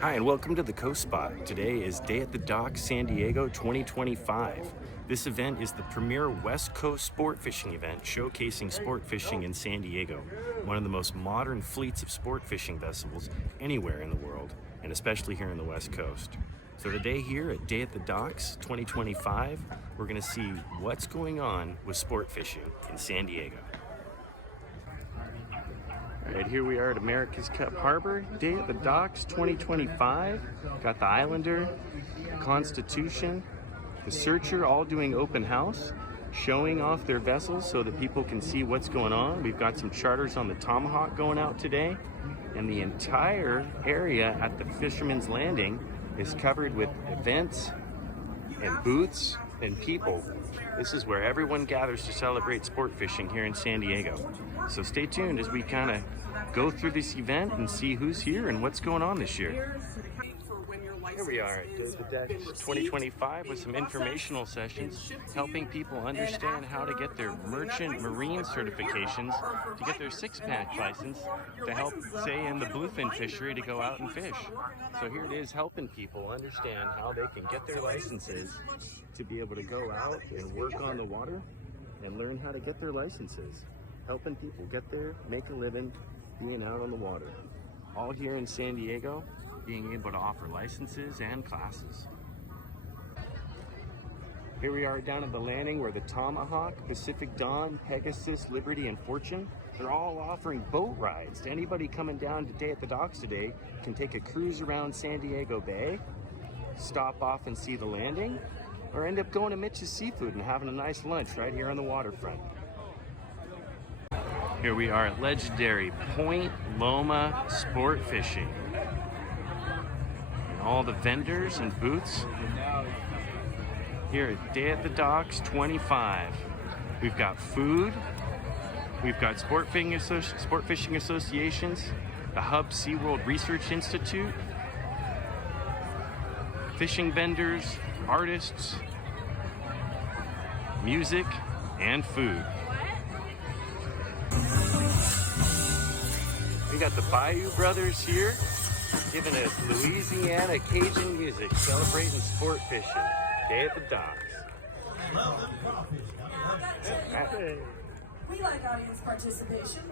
Hi, and welcome to the Coast Spot. Today is Day at the Docks San Diego 2025. This event is the premier West Coast sport fishing event showcasing sport fishing in San Diego, one of the most modern fleets of sport fishing vessels anywhere in the world, and especially here in the West Coast. So today here at Day at the Docks 2025, we're going to see what's going on with sport fishing in San Diego. Right, here we are at America's Cup Harbor, Day at the Docks 2025. Got the Islander, Constitution, the Searcher all doing open house, showing off their vessels so that people can see what's going on. We've got some charters on the Tomahawk going out today, and the entire area at the Fisherman's Landing is covered with events and booths and people. This is where everyone gathers to celebrate sport fishing here in San Diego. So stay tuned as we kind of go through this event and see who's here and what's going on this year. Here we are at the Decks 2025 with some informational sessions helping people understand how to get their merchant marine certifications to get their six-pack license to help, say, in the bluefin fishery to go out and fish. So here it is helping people understand how they can get their licenses to be able to go out and work on the water and learn how to get their licenses. Helping people get there, make a living, being out on the water. All here in San Diego, being able to offer licenses and classes. Here we are down at the landing where the Tomahawk, Pacific Dawn, Pegasus, Liberty, and Fortune, they're all offering boat rides. To anybody coming down today at the docks today can take a cruise around San Diego Bay, stop off and see the landing, or end up going to Mitch's Seafood and having a nice lunch right here on the waterfront. Here we are at legendary Point Loma Sport Fishing. And all the vendors and booths here at Day at the Docks 25. We've got food, we've got sport fishing associations, the Hub SeaWorld Research Institute, fishing vendors, artists, music, and food. We got the Bayou Brothers here, giving us Louisiana Cajun music, celebrating sport fishing. Day at the Docks. We like audience participation,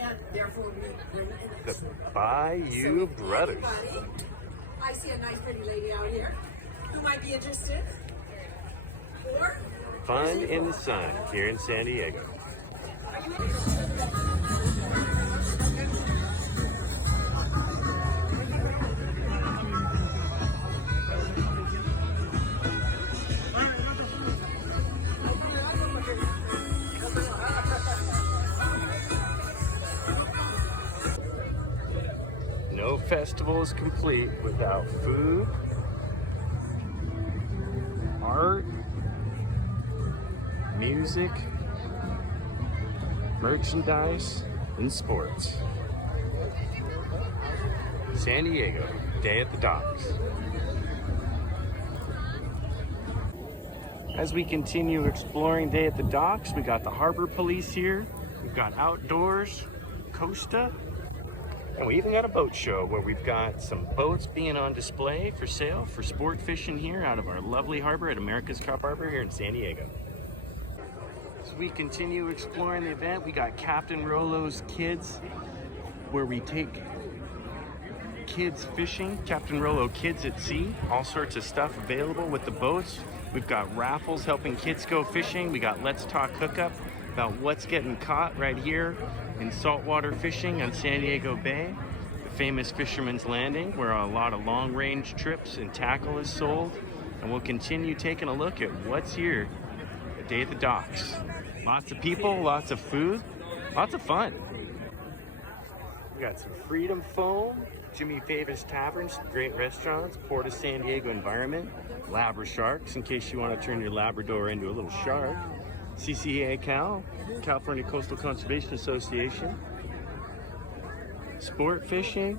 and therefore we bring in the Bayou Brothers. I see a nice pretty lady out here who might be interested. Or fun in the sun here in San Diego. No festival is complete without food, art, music, merchandise, and sports. San Diego, Day at the Docks. As we continue exploring Day at the Docks, we got the Harbor Police here. We've got Outdoors, Costa, and we even got a boat show where we've got some boats being on display for sale for sport fishing here out of our lovely harbor at America's Cup Harbor here in San Diego. As we continue exploring the event, we got Captain Rolo's Kids, where we take kids fishing, Captain Rolo Kids at Sea, all sorts of stuff available with the boats. We've got raffles helping kids go fishing. We got Let's Talk Hookup about what's getting caught right here in saltwater fishing on San Diego Bay, the famous Fisherman's Landing, where a lot of long-range trips and tackle is sold. And we'll continue taking a look at what's here at Day at the Docks. Lots of people, lots of food, lots of fun. We got some Freedom Foam, Jimmy Favis Tavern, some great restaurants, Port of San Diego environment, Labra Sharks, in case you want to turn your Labrador into a little shark, CCA Cal, California Coastal Conservation Association, sport fishing,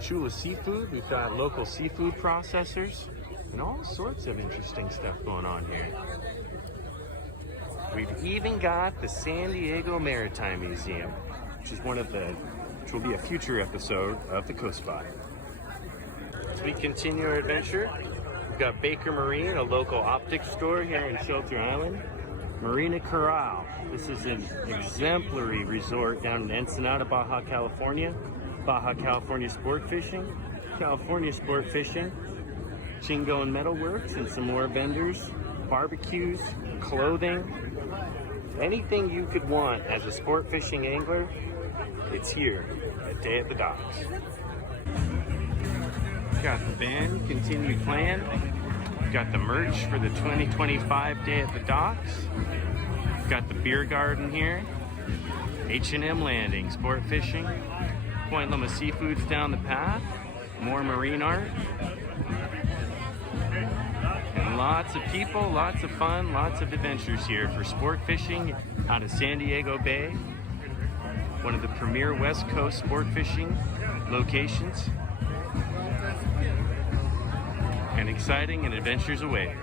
Chula Seafood, we've got local seafood processors, and all sorts of interesting stuff going on here. We've even got the San Diego Maritime Museum, which will be a future episode of the Coast Spot. As we continue our adventure, we've got Baker Marine, a local optics store here in Shelter Island. Marina Corral. This is an exemplary resort down in Ensenada, Baja California. Baja California Sport Fishing, California Sport Fishing, Chingo and Metalworks, and some more vendors, barbecues, clothing, anything you could want as a sport fishing angler, it's here at Day at the Docks. Got the band, continue playing. Got the merch for the 2025 Day at the Docks. Got the beer garden here. H&M Landing, sport fishing. Point Loma Seafood's down the path. More marine art. And lots of people, lots of fun, lots of adventures here for sport fishing out of San Diego Bay. One of the premier West Coast sport fishing locations. And exciting and adventures away.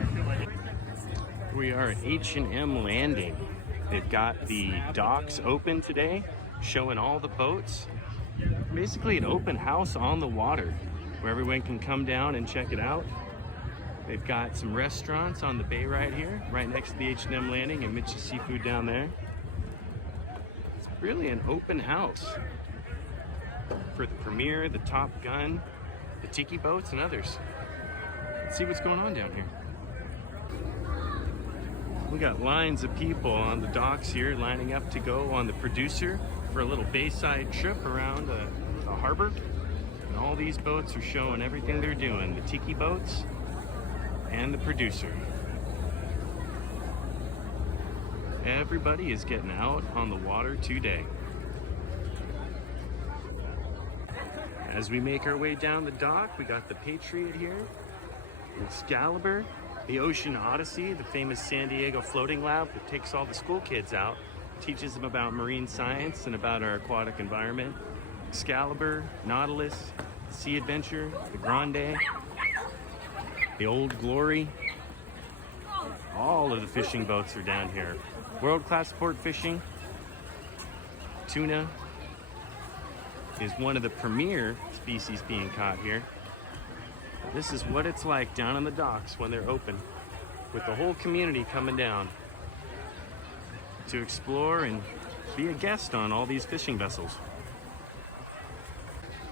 We are at H&M Landing. They've got the docks open today, showing all the boats. Basically an open house on the water where everyone can come down and check it out. They've got some restaurants on the bay right here, right next to the H&M Landing, and Mitch's Seafood down there. It's really an open house for the Premier, the Top Gun, the Tiki boats, and others. Let's see what's going on down here. We got lines of people on the docks here lining up to go on the Producer for a little bayside trip around the harbor. And all these boats are showing everything they're doing. The Tiki boats and the Producer. Everybody is getting out on the water today. As we make our way down the dock, we got the Patriot here, Excalibur, the Ocean Odyssey, the famous San Diego floating lab that takes all the school kids out, teaches them about marine science and about our aquatic environment. Excalibur, Nautilus, Sea Adventure, the Grande, the Old Glory. All of the fishing boats are down here. World-class sport fishing. Tuna is one of the premier species being caught here. This is what it's like down on the docks when they're open, with the whole community coming down to explore and be a guest on all these fishing vessels.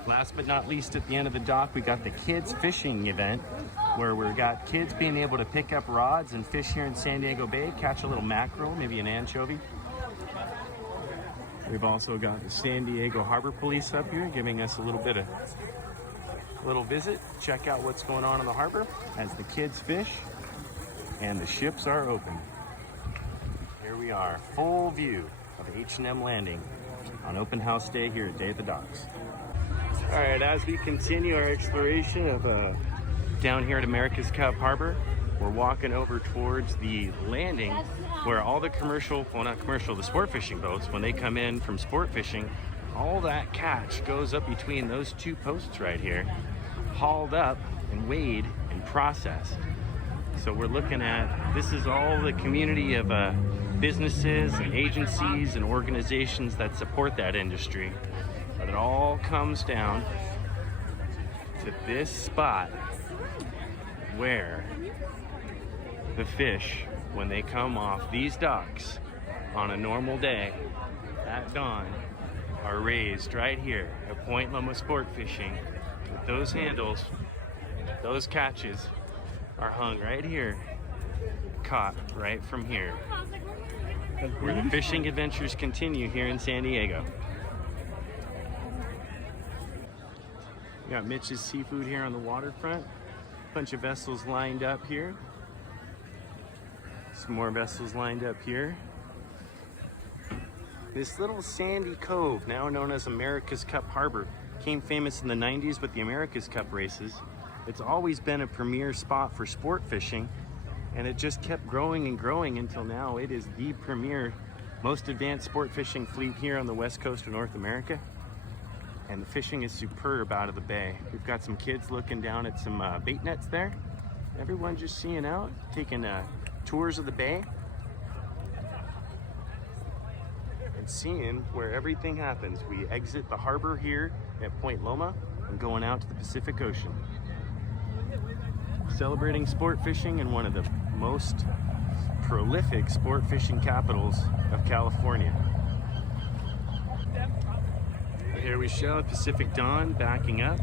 Last but not least, at the end of the dock, we got the kids fishing event, where we got kids being able to pick up rods and fish here in San Diego Bay, catch a little mackerel, maybe an anchovy. We've also got the San Diego Harbor Police up here giving us a little visit, check out what's going on in the harbor as the kids fish and the ships are open. Here we are, full view of H&M Landing on open house day here at Day at the Docks. All right, as we continue our exploration of down here at America's Cup Harbor, we're walking over towards the landing where all the the sport fishing boats, when they come in from sport fishing, all that catch goes up between those two posts right here, hauled up and weighed and processed. So we're looking at, this is all the community of businesses and agencies and organizations that support that industry. But it all comes down to this spot where the fish, when they come off these docks on a normal day at dawn, are raised right here at Point Loma Sport Fishing. With those handles, those catches are hung right here, caught right from here, where the fishing adventures continue here in San Diego. We got Mitch's Seafood here on the waterfront. Bunch of vessels lined up here. Some more vessels lined up here. This little sandy cove, now known as America's Cup Harbor, became famous in the 90s with the America's Cup races. It's always been a premier spot for sport fishing, and it just kept growing and growing until now it is the premier, most advanced sport fishing fleet here on the west coast of North America. And the fishing is superb out of the bay. We've got some kids looking down at some bait nets there. Everyone just seeing out, taking tours of the bay and seeing where everything happens. We exit the harbor here at Point Loma and going out to the Pacific Ocean. celebrating sport fishing in one of the most prolific sport fishing capitals of California. Here we show Pacific Dawn backing up.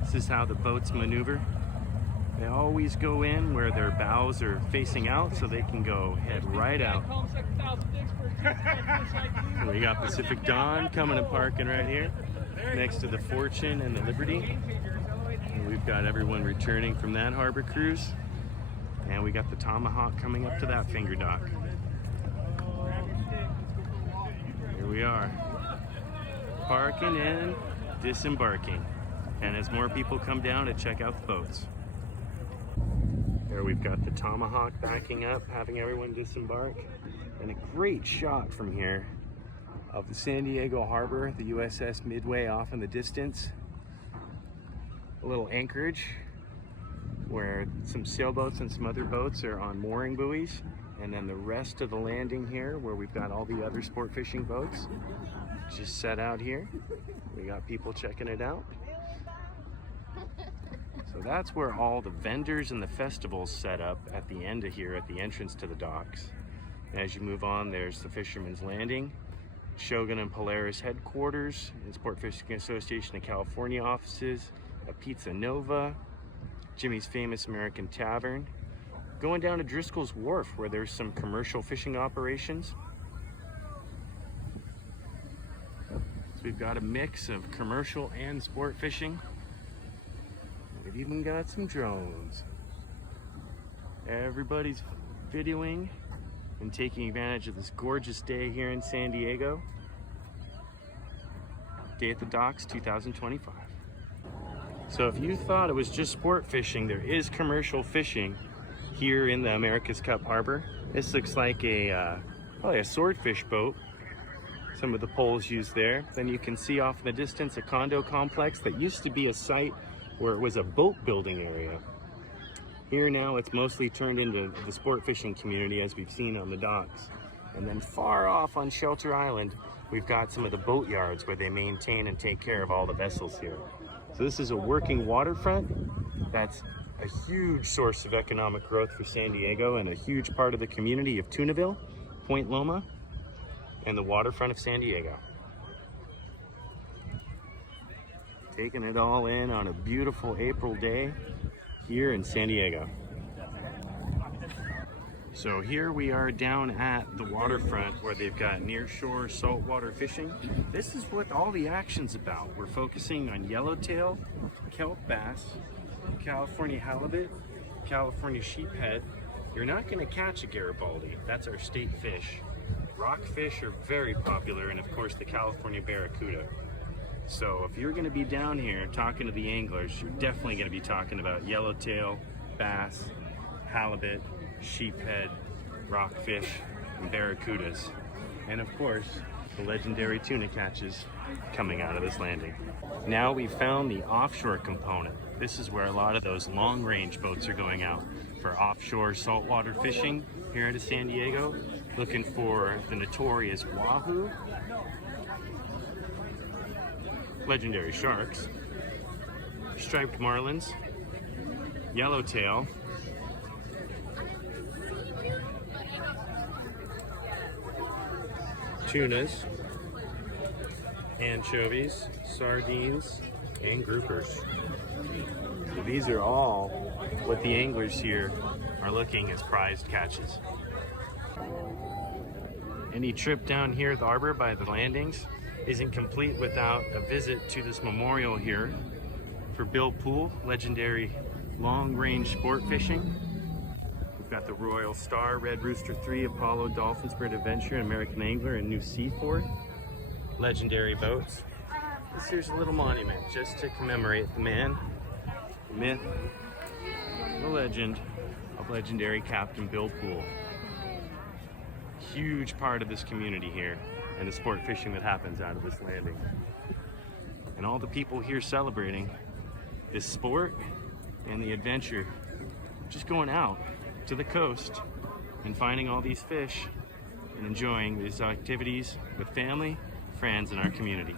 This is how the boats maneuver. They always go in where their bows are facing out so they can go head right out. And we got Pacific Dawn coming and parking right here next to the Fortune and the Liberty. And we've got everyone returning from that harbor cruise. And we got the Tomahawk coming up to that finger dock. Here we are, parking and disembarking. And as more people come down to check out the boats. There we've got the Tomahawk backing up, having everyone disembark. And a great shot from here of the San Diego Harbor, the USS Midway off in the distance. A little anchorage where some sailboats and some other boats are on mooring buoys. And then the rest of the landing here where we've got all the other sport fishing boats just set out here. We got people checking it out. So that's where all the vendors and the festivals set up at the end of here, at the entrance to the docks. As you move on, there's the Fisherman's Landing, Shogun and Polaris headquarters, and Sport Fishing Association of California offices, a Pizza Nova, Jimmy's Famous American Tavern, going down to Driscoll's Wharf where there's some commercial fishing operations. So we've got a mix of commercial and sport fishing. We've even got some drones. Everybody's videoing and taking advantage of this gorgeous day here in San Diego. Day at the Docks 2025. So if you thought it was just sport fishing, there is commercial fishing here in the America's Cup Harbor. This looks like probably a swordfish boat. Some of the poles used there. Then you can see off in the distance a condo complex that used to be a site where it was a boat building area. Here now it's mostly turned into the sport fishing community as we've seen on the docks. And then far off on Shelter Island, we've got some of the boat yards where they maintain and take care of all the vessels here. So this is a working waterfront. That's a huge source of economic growth for San Diego and a huge part of the community of Tunaville, Point Loma, and the waterfront of San Diego. Taking it all in on a beautiful April day here in San Diego. So here we are down at the waterfront where they've got nearshore saltwater fishing. This is what all the action's about. We're focusing on yellowtail, kelp bass, California halibut, California sheephead. You're not going to catch a Garibaldi. That's our state fish. Rockfish are very popular, and of course the California barracuda. So if you're going to be down here talking to the anglers, you're definitely going to be talking about yellowtail, bass, halibut, sheephead, rockfish, and barracudas. And of course, the legendary tuna catches coming out of this landing. Now we've found the offshore component. This is where a lot of those long-range boats are going out for offshore saltwater fishing here into San Diego, looking for the notorious wahoo, legendary sharks, striped marlins, yellowtail, tunas, anchovies, sardines, and groupers. So these are all what the anglers here are looking as prized catches. Any trip down here at the harbor by the landings isn't complete without a visit to this memorial here for Bill Poole, legendary long-range sport fishing. We've got the Royal Star, Red Rooster 3, Apollo, Dolphin Spirit Adventure, American Angler, and New Seaford. Legendary boats. This here's a little monument just to commemorate the man, the myth, the legend of legendary Captain Bill Poole. Huge part of this community here and the sport fishing that happens out of this landing. And all the people here celebrating this sport and the adventure, just going out to the coast and finding all these fish and enjoying these activities with family, friends, in our community.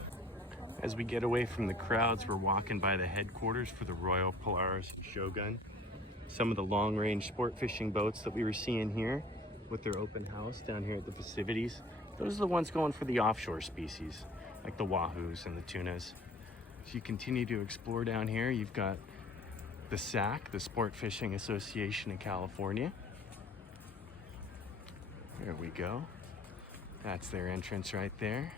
As we get away from the crowds, we're walking by the headquarters for the Royal Polaris and Shogun. some of the long-range sport fishing boats that we were seeing here with their open house down here at the festivities. Those are the ones going for the offshore species, like the wahoos and the tunas. As you continue to explore down here, you've got the SAC, the Sport Fishing Association in California. There we go. That's their entrance right there.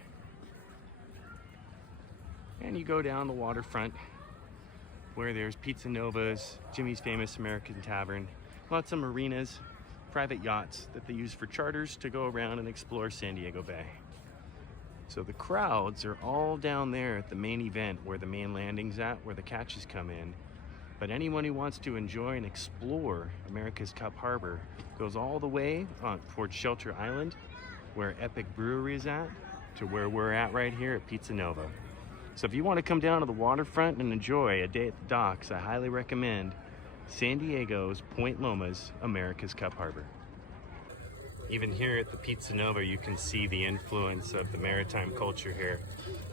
And you go down the waterfront where there's Pizza Nova's, Jimmy's Famous American Tavern, lots of marinas, private yachts that they use for charters to go around and explore San Diego Bay. So the crowds are all down there at the main event where the main landing's at, where the catches come in. But anyone who wants to enjoy and explore America's Cup Harbor goes all the way towards Shelter Island, where Epic Brewery is at, to where we're at right here at Pizza Nova. So if you want to come down to the waterfront and enjoy a day at the docks, I highly recommend San Diego's Point Loma's America's Cup Harbor. Even here at the Pizza Nova, you can see the influence of the maritime culture here.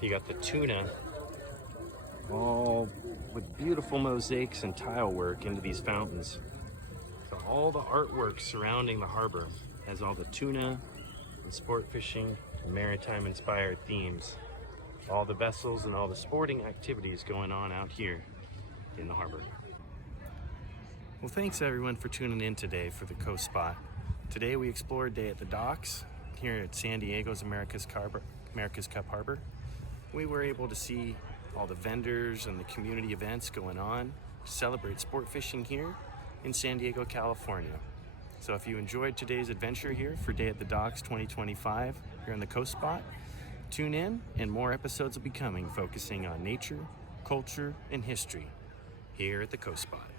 You got the tuna, all with beautiful mosaics and tile work into these fountains. So all the artwork surrounding the harbor has all the tuna and sport fishing and maritime inspired themes. All the vessels and all the sporting activities going on out here in the harbor. Well, thanks everyone for tuning in today for the Coast Spot. Today we explored Day at the Docks here at San Diego's America's Cup Harbor. We were able to see all the vendors and the community events going on to celebrate sport fishing here in San Diego, California. So if you enjoyed today's adventure here for Day at the Docks 2025 here on the Coast Spot, tune in and more episodes will be coming focusing on nature, culture, and history here at the Coast Spot.